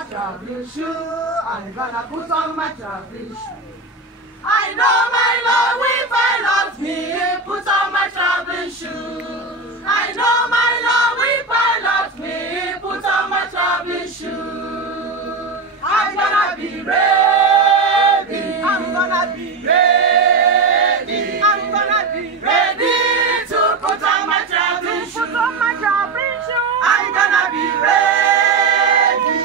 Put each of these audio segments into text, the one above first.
my traveling shoe. I'm gonna put on my traveling shoe. I know my Lord will pilot me. Put on my traveling shoe. I know my Lord will pilot me. Put on my traveling shoe. I'm gonna be ready. I'm gonna be ready. I'm gonna be ready to put on my traveling shoe. Put on my traveling shoe. I'm gonna be ready.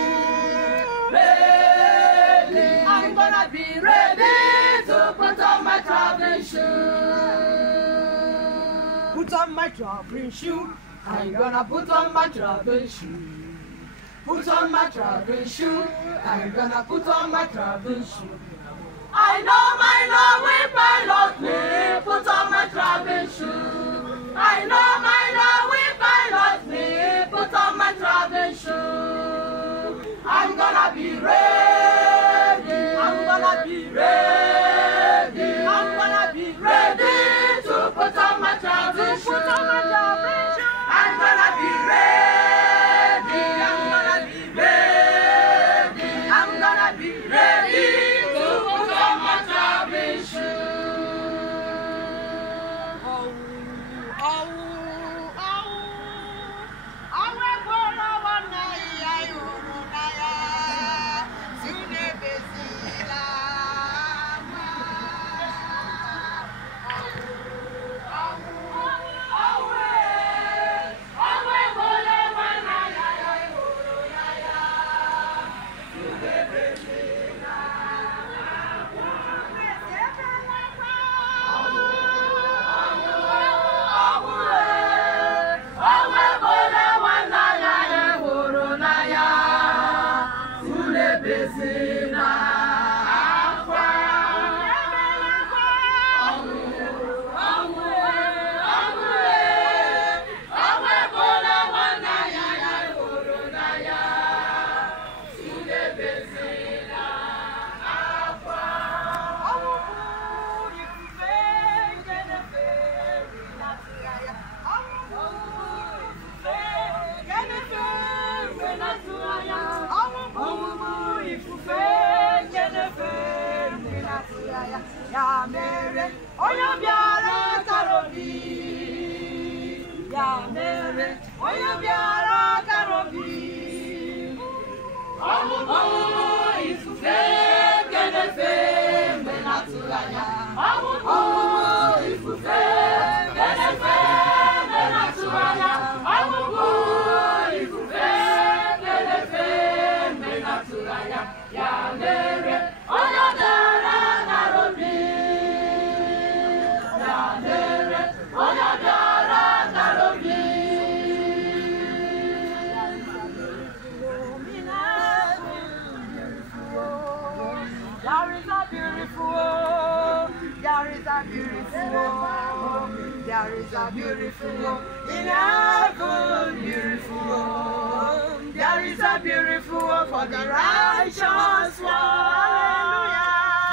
Ready. I'm gonna be ready to put on my traveling shoe. Put on my traveling shoe. I'm gonna put on my traveling shoe. Put on my traveling shoe. I'm gonna put on my traveling shoe. I know my Lord will pilot me. Put on my traveling shoe. I know my Lord will pilot me. Put on my traveling shoe. I'm gonna be ready. I'm gonna be ready. I'm gonna be ready to put on my traveling shoe. Put on my traveling shoe. I'm gonna be ready. I'm gonna be ready. I'm gonna be ready to put on my traveling shoe. Oh, oh, oh. Awe bora wana ya yuna ya. Sune bezila ma. Awe bora wana ya yuna ya. Sune bezila ma. Awe bora wana ya yuna ya. Sune bezila akwa. Awe bora wana ya yuna ya. Sune bezila akwa. Ya mere, onye bịara karobi. Ya mere, onye bịara karobi. Ọmụmụ ifufe kenefe mgbe na-atụghị anya. Ọmụmụ ifufe kenefe mgbe na-atụghị anya. Ọmụmụ ifufe kenefe mgbe na-atụghị anya. Ya mere, onye bịara karobi. Ya mere, onye bịara karobi. There is a beautiful home. There is a beautiful home. There is a beautiful home in heaven. Beautiful home. There is a beautiful home for the righteous one.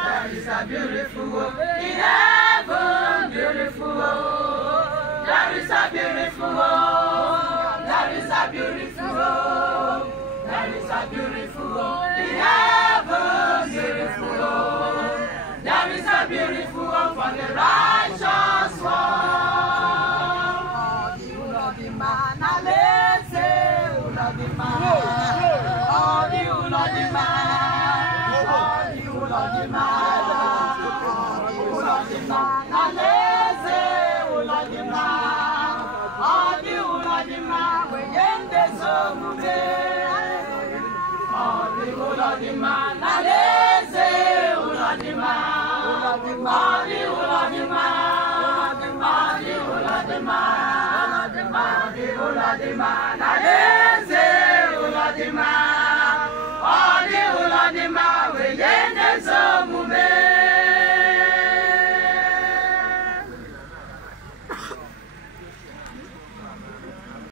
There is a beautiful home in heaven. Beautiful home. There is a beautiful home. There is a beautiful home. There is a beautiful home in heaven. Beautiful home. There is a beautiful home for the righteous one. Oh, the man, alese, the man. Oh, the man. Oh, the man. The man, alese, the man. Oh, the man. We end the song. Ulodima, naleze, ulodima, ulodima, ulodima, ulodima, ulodima, naleze, ulodima.